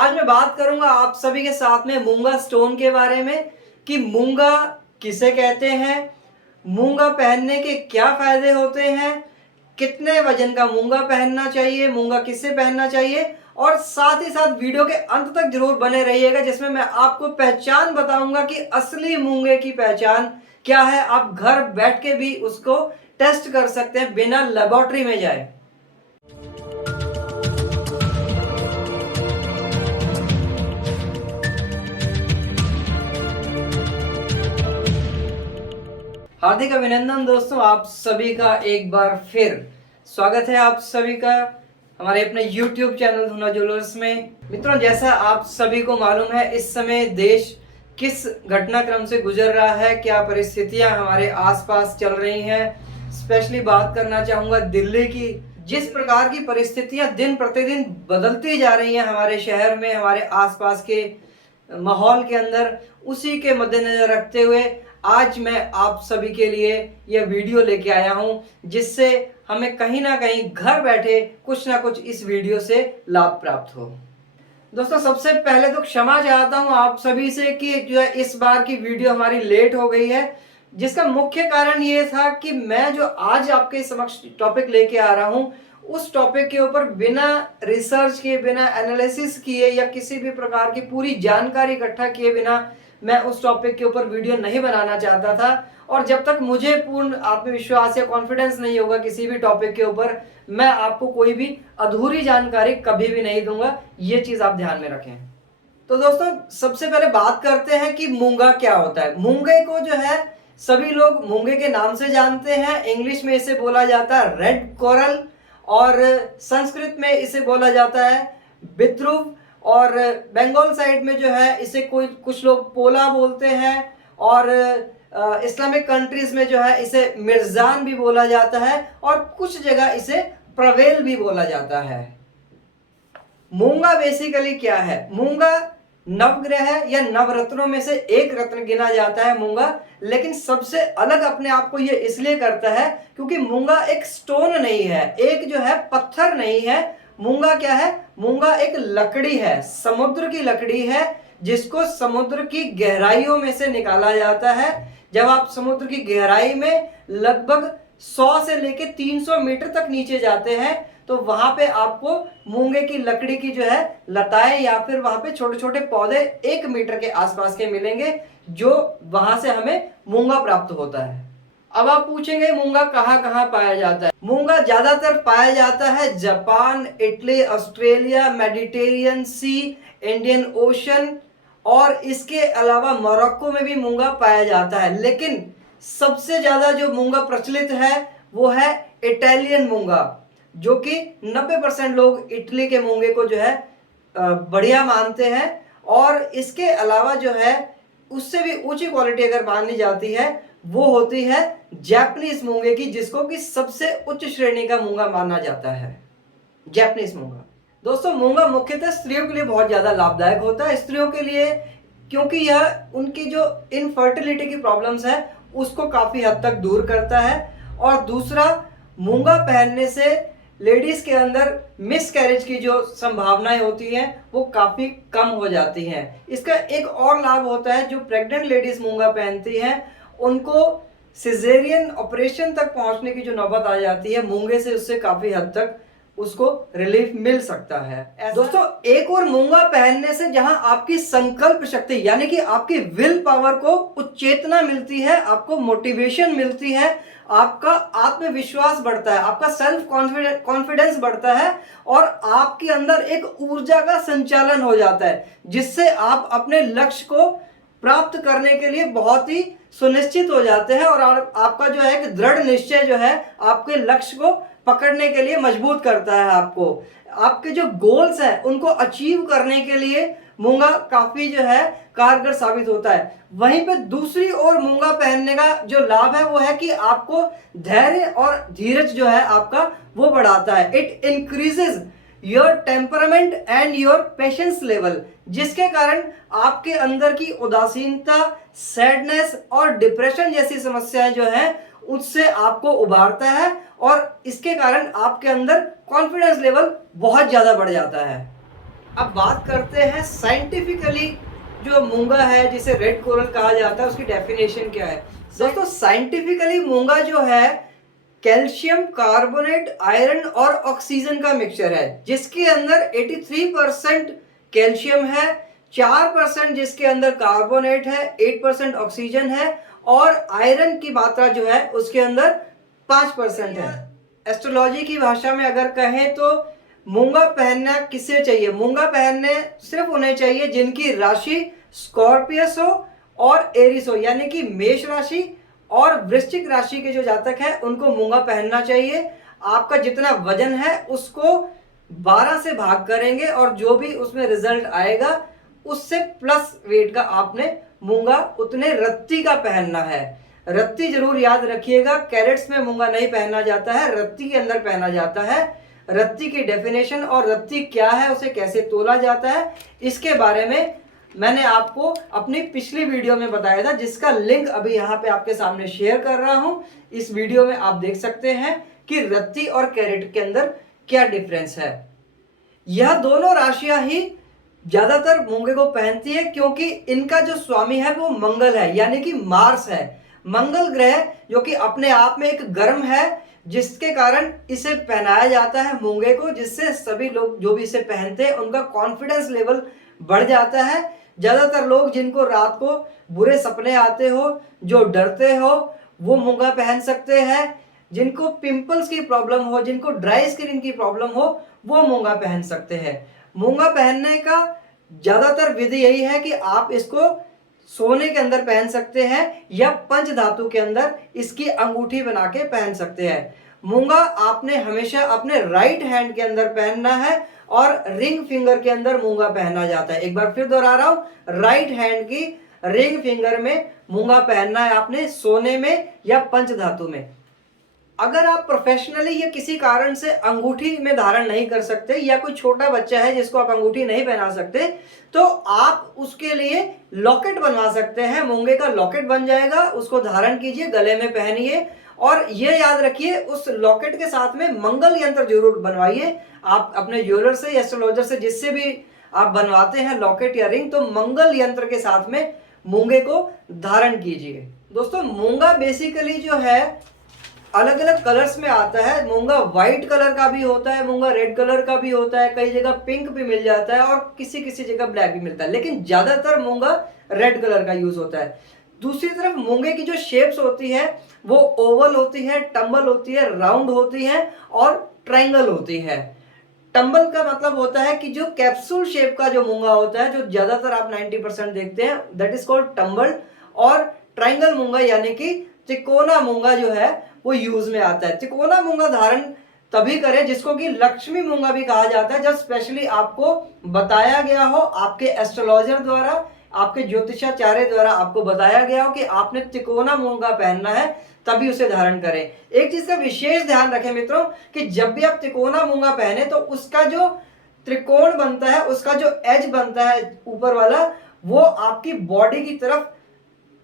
आज मैं बात करूंगा आप सभी के साथ में मूंगा स्टोन के बारे में कि मूंगा किसे कहते हैं, मूंगा पहनने के क्या फायदे होते हैं, कितने वजन का मूंगा पहनना चाहिए, मूंगा किससे पहनना चाहिए और साथ ही साथ वीडियो के अंत तक जरूर बने रहिएगा जिसमें मैं आपको पहचान बताऊंगा कि असली मूंगे की पहचान क्या है। आप घर बैठ के भी उसको टेस्ट कर सकते हैं बिना लेबोरेटरी में जाए। हार्दिक अभिनंदन दोस्तों, आप सभी का एक बार फिर स्वागत है आप सभी का हमारे अपने YouTube चैनल धुना ज्वेलर्स में। मित्रों, जैसा आप सभी को मालूम है इस समय देश किस घटनाक्रम से गुजर रहा है, क्या परिस्थितियां हमारे आसपास चल रही हैं। स्पेशली बात करना चाहूँगा दिल्ली की। जिस प्रकार की परिस्थितियां दिन प्रतिदिन बदलती जा रही हैं हमारे शहर में, हमारे आसपास के माहौल के अंदर, उसी के मद्देनजर रखते हुए आज मैं आप सभी के लिए यह वीडियो लेके आया हूं जिससे हमें कहीं ना कहीं घर बैठे कुछ ना कुछ इस वीडियो से लाभ प्राप्त हो। दोस्तों, सबसे पहले तो क्षमा चाहता हूं आप सभी से कि जो है इस बार की वीडियो हमारी लेट हो गई है, जिसका मुख्य कारण ये था कि मैं जो आज आपके समक्ष टॉपिक लेके आ रहा हूं उस टॉपिक के ऊपर बिना रिसर्च किए, बिना एनालिसिस किए या किसी भी प्रकार की पूरी जानकारी इकट्ठा किए बिना मैं उस टॉपिक के ऊपर वीडियो नहीं बनाना चाहता था। और जब तक मुझे पूर्ण आत्मविश्वास या कॉन्फिडेंस नहीं होगा किसी भी टॉपिक के ऊपर, मैं आपको कोई भी अधूरी जानकारी कभी भी नहीं दूंगा। ये चीज आप ध्यान में रखें। तो दोस्तों, सबसे पहले बात करते हैं कि मूंगा क्या होता है। मूंगे को जो है सभी लोग मूंगे के नाम से जानते हैं। इंग्लिश में इसे बोला जाता है रेड कोरल और संस्कृत में इसे बोला जाता है बिद्रुव और बंगाल साइड में जो है इसे कुछ लोग पोला बोलते हैं और इस्लामिक कंट्रीज में जो है इसे मिर्जान भी बोला जाता है और कुछ जगह इसे प्रवेल भी बोला जाता है। मूंगा बेसिकली क्या है? मूंगा नवग्रह या नवरत्नों में से एक रत्न गिना जाता है मूंगा, लेकिन सबसे अलग अपने आप को ये इसलिए करता है क्योंकि मूंगा एक स्टोन नहीं है, एक जो है पत्थर नहीं है। मूंगा क्या है? मूंगा एक लकड़ी है, समुद्र की लकड़ी है जिसको समुद्र की गहराइयों में से निकाला जाता है। जब आप समुद्र की गहराई में लगभग 100 से लेके 300 मीटर तक नीचे जाते हैं तो वहां पे आपको मूंगे की लकड़ी की जो है लताएं या फिर वहां पे छोटे छोटे पौधे 1 मीटर के आसपास के मिलेंगे, जो वहां से हमें मूंगा प्राप्त होता है। अब आप पूछेंगे मूंगा कहाँ कहाँ पाया जाता है? मूंगा ज्यादातर पाया जाता है जापान, इटली, ऑस्ट्रेलिया, मेडिटेरियन सी, इंडियन ओशन और इसके अलावा मोरक्को में भी मूंगा पाया जाता है। लेकिन सबसे ज्यादा जो मूंगा प्रचलित है वो है इटालियन मूंगा, जो कि 90% लोग इटली के मूंगे को जो है बढ़िया मानते हैं। और इसके अलावा जो है उससे भी ऊंची क्वालिटी अगर मानी जाती है वो होती है जापानीज मूंगे की, जिसको कि सबसे उच्च श्रेणी का मूंगा माना जाता है, जापानीज मूंगा। दोस्तों, मूंगा मुख्यतः स्त्रियों के लिए बहुत ज्यादा लाभदायक होता है। स्त्रियों के लिए क्योंकि यह उनकी जो इनफर्टिलिटी की प्रॉब्लम्स है उसको काफी हद तक दूर करता है। और दूसरा, मूंगा पहनने से लेडीज के अंदर मिसकैरेज की जो संभावनाएं होती हैं वो काफी कम हो जाती हैं। इसका एक और लाभ होता है, जो प्रेग्नेंट लेडीज मूंगा पहनती हैं उनको सिजेरियन ऑपरेशन तक पहुंचने की जो नौबत आ जाती है, मूंगे से उससे काफी हद तक उसको रिलीफ मिल सकता है। दोस्तों, एक और मूंगा पहनने से जहां आपकी संकल्प शक्ति यानी कि आपकी विल पावर को उच्चेतना मिलती है, आपको मोटिवेशन मिलती है, आपका आत्मविश्वास बढ़ता है, आपका सेल्फ कॉन्फिडेंस बढ़ता है और आपके अंदर एक ऊर्जा का संचालन हो जाता है, जिससे आप अपने लक्ष्य को प्राप्त करने के लिए बहुत ही सुनिश्चित हो जाते हैं और आपका जो है एक दृढ़ निश्चय जो है आपके लक्ष्य को पकड़ने के लिए मजबूत करता है। आपको आपके जो गोल्स हैं उनको अचीव करने के लिए मूंगा काफी जो है कारगर साबित होता है। वहीं पे दूसरी ओर मूंगा पहनने का जो लाभ है वो है कि आपको धैर्य और धीरज जो है आपका वो बढ़ाता है। It increases your temperament and your patience level, जिसके कारण आपके अंदर की उदासीनता, सैडनेस और डिप्रेशन जैसी समस्याएं जो हैं उससे आपको उभारता है और इसके कारण आपके अंदर कॉन्फिडेंस लेवल बहुत ज्यादा बढ़ जाता है। अब बात करते हैं साइंटिफिकली जो मूंगा है जिसे रेड कोरल कहा जाता है उसकी डेफिनेशन क्या है। दोस्तों साइंटिफिकली मूंगा जो है कैल्शियम कार्बोनेट आयरन और ऑक्सीजन का मिक्सचर है जिसके अंदर 83% कैल्शियम है, 4% जिसके अंदर कार्बोनेट है, 8% ऑक्सीजन है और आयरन की मात्रा जो है उसके अंदर 5% है। एस्ट्रोलॉजी की भाषा में अगर कहें तो मूंगा पहनना किसे चाहिए? मूंगा पहनने सिर्फ उन्हें चाहिए जिनकी राशि स्कॉर्पियस हो और एरिस हो, यानी कि मेष राशि और वृश्चिक राशि के जो जातक है उनको मूंगा पहनना चाहिए। आपका जितना वजन है उसको 12 से भाग करेंगे और जो भी उसमें रिजल्ट आएगा उससे प्लस वेट का आपने मूंगा उतने रत्ती का पहनना है। रत्ती जरूर याद रखिएगा, कैरेट्स में मूंगा नहीं पहना जाता है, रत्ती के अंदर पहना जाता है। रत्ती की डेफिनेशन और रत्ती क्या है, उसे कैसे तोला जाता है, इसके बारे में मैंने आपको अपनी पिछली वीडियो में बताया था जिसका लिंक अभी यहाँ पे आपके सामने शेयर कर रहा हूं। इस वीडियो में आप देख सकते हैं कि रत्ती और कैरेट के अंदर क्या डिफरेंस है। यह दोनों राशियां ही ज्यादातर मूंगे को पहनती है क्योंकि इनका जो स्वामी है वो मंगल है, यानी कि मार्स है। मंगल ग्रह जो कि अपने आप में एक गर्म है जिसके कारण इसे पहनाया जाता है मूंगे को, जिससे सभी लोग जो भी इसे पहनते हैं उनका कॉन्फिडेंस लेवल बढ़ जाता है। ज्यादातर लोग जिनको रात को बुरे सपने आते हो, जो डरते हो, वो मूंगा पहन सकते हैं। जिनको पिंपल्स की प्रॉब्लम हो, जिनको ड्राई स्किन की प्रॉब्लम हो, वो मूंगा पहन सकते हैं। मूंगा पहनने का ज्यादातर विधि यही है कि आप इसको सोने के अंदर पहन सकते हैं या पंच धातु के अंदर इसकी अंगूठी बना के पहन सकते हैं। मूंगा आपने हमेशा अपने राइट हैंड के अंदर पहनना है और रिंग फिंगर के अंदर मूंगा पहना जाता है। एक बार फिर दोहरा रहा हूं, राइट हैंड की रिंग फिंगर में मूंगा पहनना है आपने, सोने में या पंच धातु में। अगर आप प्रोफेशनली या किसी कारण से अंगूठी में धारण नहीं कर सकते या कोई छोटा बच्चा है जिसको आप अंगूठी नहीं पहना सकते तो आप उसके लिए लॉकेट बनवा सकते हैं। मूंगे का लॉकेट बन जाएगा, उसको धारण कीजिए, गले में पहनिए और ये याद रखिए उस लॉकेट के साथ में मंगल यंत्र जरूर बनवाइए। आप अपने ज्वेलर से या एस्ट्रोलॉजर से जिससे भी आप बनवाते हैं लॉकेट या रिंग, तो मंगल यंत्र के साथ में मूंगे को धारण कीजिए। दोस्तों मूंगा बेसिकली जो है अलग अलग कलर्स में आता है। मूंगा व्हाइट कलर का भी होता है, मूंगा रेड कलर का भी होता है, कई जगह पिंक भी मिल जाता है और किसी किसी जगह ब्लैक भी मिलता है, लेकिन ज्यादातर मूंगा रेड कलर का यूज होता है। दूसरी तरफ मूंगे की जो शेप्स होती है वो ओवल होती है, टंबल होती है, राउंड होती है और ट्रायंगल होती है। टंबल का मतलब होता है कि जो कैप्सूल शेप का जो मूंगा होता है, जो ज्यादातर आप 90% देखते हैं, दैट इज कॉल्ड टंबल। और ट्रायंगल मूंगा यानी कि त्रिकोना मूंगा जो है वो यूज में आता है। त्रिकोना मूंगा धारण तभी करें जिसको कि लक्ष्मी मूंगा भी कहा जाता है, जब स्पेशली आपको बताया गया हो, आपके एस्ट्रोलॉजर द्वारा, आपके ज्योतिषाचार्य द्वारा आपको बताया गया हो कि आपने त्रिकोना मूंगा पहनना है, तभी उसे धारण करें। एक चीज का विशेष ध्यान रखें मित्रों कि जब भी आप त्रिकोना मूंगा पहने तो उसका जो त्रिकोण बनता है, उसका जो एज बनता है ऊपर वाला, वो आपकी बॉडी की तरफ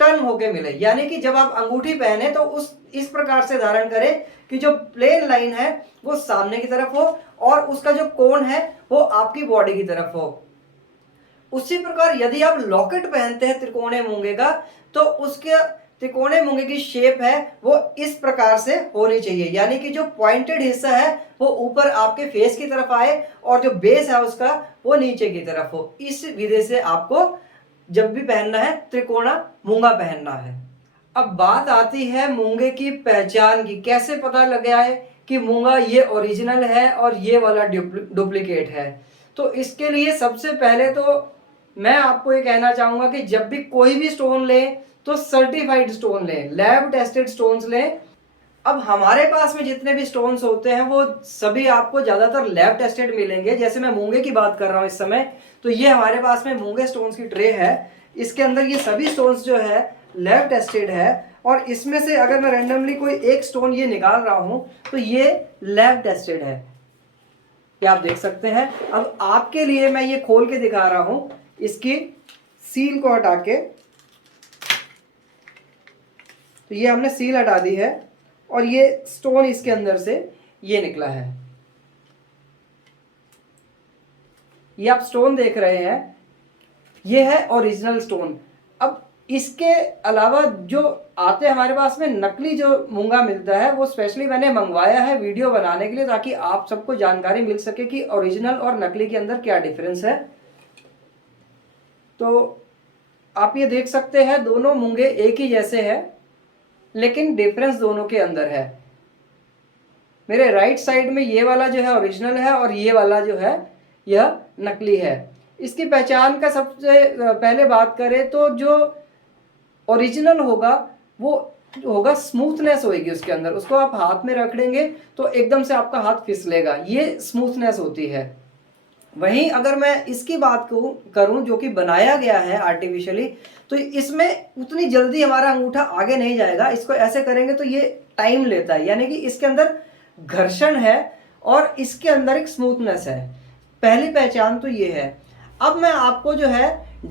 टर्न होके मिले। यानी कि जब आप अंगूठी पहने तो उस इस प्रकार से धारण करें कि जो प्लेन लाइन है वो सामने की तरफ हो और उसका जो कोण है वो आपकी बॉडी की तरफ हो। उसी प्रकार यदि आप लॉकेट पहनते हैं त्रिकोणे मूंगे का, तो उसके त्रिकोणे मूंगे की शेप है वो इस प्रकार से होनी चाहिए, यानी कि जो पॉइंटेड हिस्सा है वो ऊपर आपके फेस की तरफ आए और जो बेस है उसका वो नीचे की तरफ हो। इस विधि से आपको जब भी पहनना है त्रिकोणा मूंगा पहनना है। अब बात आती है मूंगे की पहचान की, कैसे पता लग गया है कि मूंगा ये ओरिजिनल है और ये वाला डुप्लीकेट है। तो इसके लिए सबसे पहले तो मैं आपको ये कहना चाहूंगा कि जब भी कोई भी स्टोन लें तो सर्टिफाइड स्टोन लें, लैब टेस्टेड स्टोन्स लें। अब हमारे पास में जितने भी स्टोन्स होते हैं वो सभी आपको ज्यादातर लैब टेस्टेड मिलेंगे। जैसे मैं मूंगे की बात कर रहा हूं इस समय, तो ये हमारे पास में मूंगे स्टोन्स की ट्रे है, इसके अंदर ये सभी स्टोन्स जो है लैब टेस्टेड है। और इसमें से अगर मैं रैंडमली कोई एक स्टोन ये निकाल रहा हूं तो ये लैब टेस्टेड है, ये आप देख सकते हैं। अब आपके लिए मैं ये खोल के दिखा रहा हूं, इसकी सील को हटा के, तो ये हमने सील हटा दी है और ये स्टोन इसके अंदर से ये निकला है, ये आप स्टोन देख रहे हैं, ये है ओरिजिनल स्टोन। अब इसके अलावा जो आते हैं हमारे पास में नकली जो मूंगा मिलता है, वो स्पेशली मैंने मंगवाया है वीडियो बनाने के लिए, ताकि आप सबको जानकारी मिल सके कि ओरिजिनल और नकली के अंदर क्या डिफरेंस है। तो आप ये देख सकते हैं दोनों मूंगे एक ही जैसे हैं, लेकिन डिफरेंस दोनों के अंदर है। मेरे राइट साइड में ये वाला जो है ओरिजिनल है और ये वाला जो है यह नकली है। इसकी पहचान का सबसे पहले बात करें तो जो ओरिजिनल होगा वो होगा स्मूथनेस होगी उसके अंदर, उसको आप हाथ में रख देंगे तो एकदम से आपका हाथ फिसलेगा, ये स्मूथनेस होती है। वहीं अगर मैं इसकी बात करूं जो कि बनाया गया है आर्टिफिशियली, तो इसमें उतनी जल्दी हमारा अंगूठा आगे नहीं जाएगा। इसको ऐसे करेंगे तो ये टाइम लेता है, यानी कि इसके अंदर घर्षण है और इसके अंदर एक स्मूथनेस है। पहली पहचान तो ये है। अब मैं आपको जो है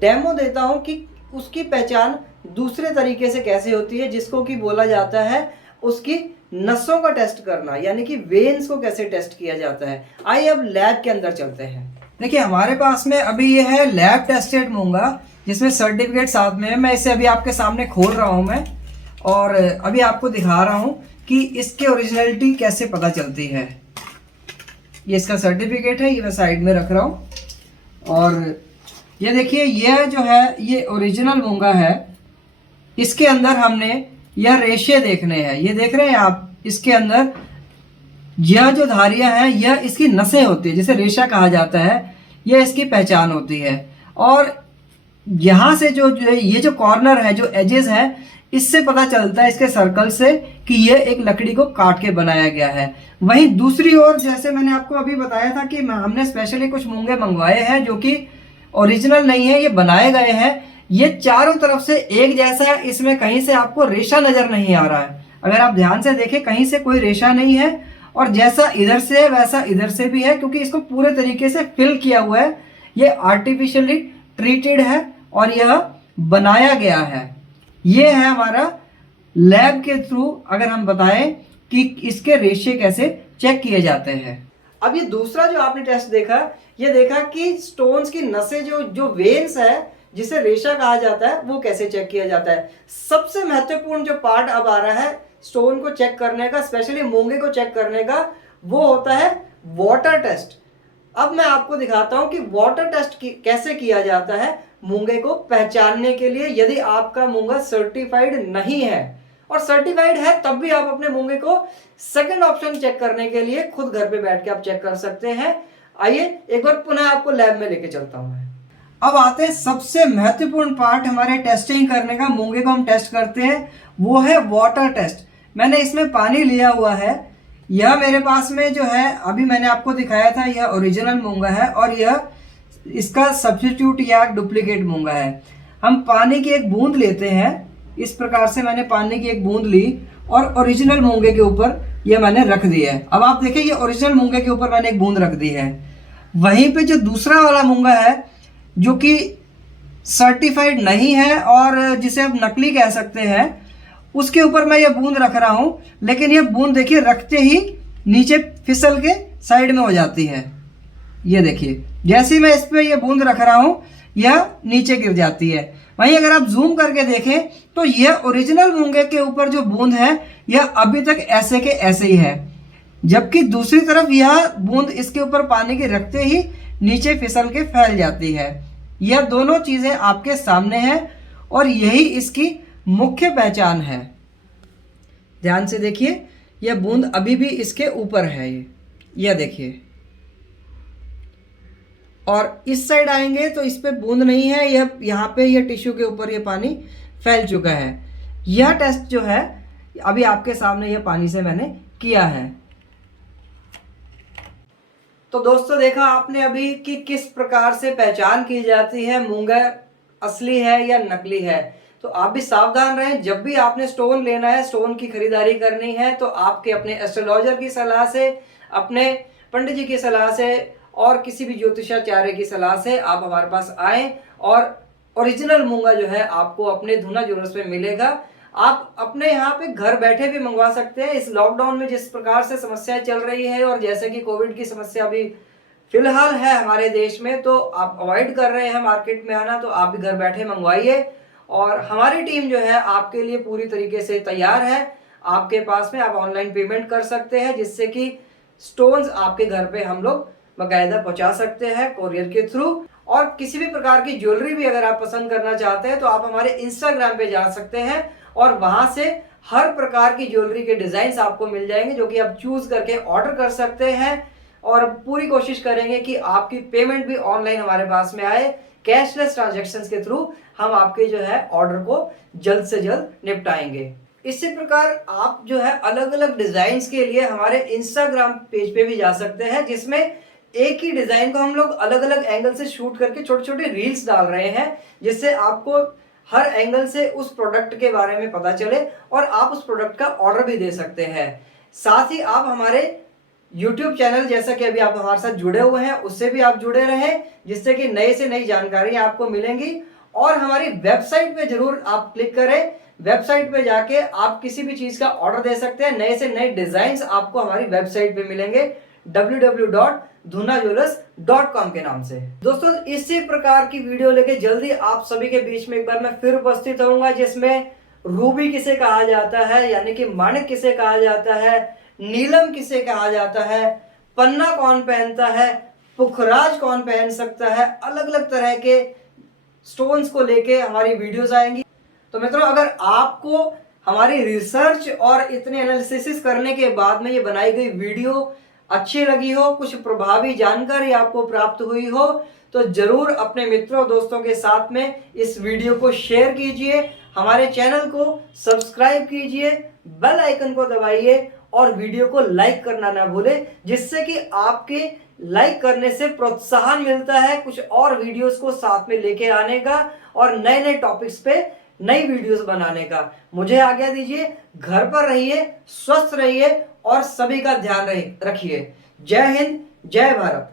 डेमो देता हूं कि उसकी पहचान दूसरे तरीके से कैसे होती है, जिसको कि बोला जाता है उसकी नसों का टेस्ट करना, यानी कि वेन्स को कैसे टेस्ट किया जाता है। आइए अब लैब के अंदर चलते हैं। देखिए हमारे पास में अभी ये है लैब टेस्टेड मूंगा, जिसमें सर्टिफिकेट साथ में है। मैं इसे अभी आपके सामने खोल रहा हूं मैं, और अभी आपको दिखा रहा हूं कि इसके ओरिजिनलिटी कैसे पता चलती है। ये इसका सर्टिफिकेट है, ये मैं साइड में रख रहा हूं। और ये देखिए यह जो है ये ओरिजिनल मूंगा है। इसके अंदर हमने यह रेशे देखने हैं, ये देख रहे हैं आप, इसके अंदर यह जो धारियां हैं यह इसकी नसें होती है, जिसे रेशा कहा जाता है, यह इसकी पहचान होती है। और यहाँ से जो ये जो कॉर्नर है, जो एजेस है, इससे पता चलता है इसके सर्कल से कि यह एक लकड़ी को काट के बनाया गया है। वहीं दूसरी ओर जैसे मैंने आपको अभी बताया था कि हमने स्पेशली कुछ मूंगे मंगवाए हैं जो कि ओरिजिनल नहीं है, ये बनाए गए हैं। ये चारों तरफ से एक जैसा है, इसमें कहीं से आपको रेशा नजर नहीं आ रहा है। अगर आप ध्यान से देखें कहीं से कोई रेशा नहीं है, और जैसा इधर से है वैसा इधर से भी है, क्योंकि इसको पूरे तरीके से फिल किया हुआ है। ये आर्टिफिशियली ट्रीटेड है और यह बनाया गया है। ये है हमारा लैब के थ्रू अगर हम बताएं कि इसके रेशे कैसे चेक किए जाते हैं। अब ये दूसरा जो आपने टेस्ट देखा, ये देखा कि स्टोन्स की नसें जो वेन्स है, जिसे रेशा कहा जाता है, वो कैसे चेक किया जाता है। सबसे महत्वपूर्ण जो पार्ट अब आ रहा है स्टोन को चेक करने का, स्पेशली मूंगे को चेक करने का, वो होता है वाटर टेस्ट। अब मैं आपको दिखाता हूं कि वाटर टेस्ट कैसे किया जाता है मूंगे को पहचानने के लिए, यदि आपका मूंगा सर्टिफाइड नहीं है। और सर्टिफाइड है तब भी आप अपने मूंगे को सेकंड ऑप्शन चेक करने के लिए खुद घर पे बैठ के आप चेक कर सकते हैं। आइए एक बार पुनः आपको लैब में लेके चलता हूं मैं। अब आते हैं सबसे महत्वपूर्ण पार्ट हमारे टेस्टिंग करने का, मूंगे को हम टेस्ट करते हैं, वो है वाटर टेस्ट। मैंने इसमें पानी लिया हुआ है। यह मेरे पास में जो है अभी मैंने आपको दिखाया था, यह ओरिजिनल मूंगा है और यह इसका सब्स्टिट्यूट या डुप्लीकेट मूंगा है। हम पानी की एक बूंद लेते हैं, इस प्रकार से मैंने पानी की एक बूंद ली और ओरिजिनल मूंगे के ऊपर यह मैंने रख दी है। अब आप देखिए ये ओरिजिनल मूंगे के ऊपर मैंने एक बूंद रख दी है। वहीं पे जो दूसरा वाला मूंगा है जो कि सर्टिफाइड नहीं है और जिसे आप नकली कह सकते हैं, उसके ऊपर मैं ये बूंद रख रहा हूं, लेकिन ये बूंद देखिए रखते ही नीचे फिसल के साइड में हो जाती है। ये देखिए जैसे ही मैं इस पे ये बूंद रख रहा हूं यह नीचे गिर जाती है। वहीं अगर आप जूम करके देखें तो यह ओरिजिनल मूंगे के ऊपर जो बूंद है यह अभी तक ऐसे के ऐसे ही है, जबकि दूसरी तरफ यह बूंद इसके ऊपर पानी की रखते ही नीचे फिसल के फैल जाती है। यह दोनों चीजें आपके सामने हैं और यही इसकी मुख्य पहचान है। ध्यान से देखिए यह बूंद अभी भी इसके ऊपर है, यह देखिए, और इस साइड आएंगे तो इस पे बूंद नहीं है, यह यहाँ पे यह टिश्यू के ऊपर यह पानी फैल चुका है। यह टेस्ट जो है अभी आपके सामने यह पानी से मैंने किया है। तो दोस्तों देखा आपने अभी कि किस प्रकार से पहचान की जाती है मूंगा असली है या नकली है। तो आप भी सावधान रहें, जब भी आपने स्टोन लेना है, स्टोन की खरीदारी करनी है, तो आपके अपने एस्ट्रोलॉजर की सलाह से, अपने पंडित जी की सलाह से और किसी भी ज्योतिषाचार्य की सलाह से आप हमारे पास आएं और ओरिजिनल मूंगा जो है आपको अपने धुना ज्वेलर्स में मिलेगा। आप अपने यहाँ पे घर बैठे भी मंगवा सकते हैं। इस लॉकडाउन में जिस प्रकार से समस्याएं चल रही है और जैसे कि कोविड की समस्या अभी फिलहाल है हमारे देश में, तो आप अवॉइड कर रहे हैं मार्केट में आना, तो आप भी घर बैठे मंगवाइए। और हमारी टीम जो है आपके लिए पूरी तरीके से तैयार है। आपके पास में आप ऑनलाइन पेमेंट कर सकते हैं, जिससे कि स्टोन्स आपके घर पे हम लोग बाकायदा पहुंचा सकते हैं कोरियर के थ्रू। और किसी भी प्रकार की ज्वेलरी भी अगर आप पसंद करना चाहते हैं तो आप हमारे इंस्टाग्राम पे जा सकते हैं और वहां से हर प्रकार की ज्वेलरी के डिजाइन आपको मिल जाएंगे, जो कि आप चूज करके ऑर्डर कर सकते हैं। और पूरी कोशिश करेंगे कि आपकी पेमेंट भी ऑनलाइन हमारे पास में आए, कैशलेस ट्रांजैक्शंस के थ्रू हम आपके जो है ऑर्डर को जल्द से जल्द निपटाएंगे। इसी प्रकार आप जो है अलग अलग डिजाइन के लिए हमारे इंस्टाग्राम पेज पे भी जा सकते हैं, जिसमें एक ही डिजाइन को हम लोग अलग अलग एंगल से शूट करके छोटे छोटे रील्स डाल रहे हैं, जिससे आपको हर एंगल से उस प्रोडक्ट के बारे में पता चले और आप उस प्रोडक्ट का ऑर्डर भी दे सकते हैं। साथ ही आप हमारे YouTube चैनल, जैसा कि अभी आप हमारे साथ जुड़े हुए हैं, उससे भी आप जुड़े रहें, जिससे कि नई से नई जानकारी आपको मिलेंगी। और हमारी वेबसाइट पे जरूर आप क्लिक करें। वेबसाइट पे जाके आप किसी भी चीज का ऑर्डर दे सकते हैं। नए से नए डिजाइन आपको हमारी वेबसाइट पे मिलेंगे www.dhunajewellers.com के नाम से। दोस्तों, इसी प्रकार की वीडियो लेके जल्दी आप सभी के बीच में एक बार मैं फिर उपस्थित होऊंगा, जिसमें रूबी किसे कहा जाता है, यानी कि माणिक किसे कहा जाता है, नीलम किसे कहा जाता है, पन्ना कौन पहनता है, पुखराज कौन पहन सकता है, अलग अलग तरह के स्टोन्स को लेके हमारी वीडियोस आएंगी। तो मित्रों, अगर आपको हमारी रिसर्च और इतने एनालिसिस करने के बाद में ये बनाई गई वीडियो अच्छी लगी हो, कुछ प्रभावी जानकारी आपको प्राप्त हुई हो, तो जरूर अपने मित्रों दोस्तों के साथ में इस वीडियो को शेयर कीजिए, हमारे चैनल को सब्सक्राइब कीजिए, बेल आइकन को दबाइए और वीडियो को लाइक करना ना भूलें, जिससे कि आपके लाइक करने से प्रोत्साहन मिलता है कुछ और वीडियोस को साथ में लेके आने का और नए नए टॉपिक्स पे नई वीडियोस बनाने का। मुझे आज्ञा दीजिए, घर पर रहिए, स्वस्थ रहिए और सभी का ध्यान रखिए। जय हिंद, जय भारत।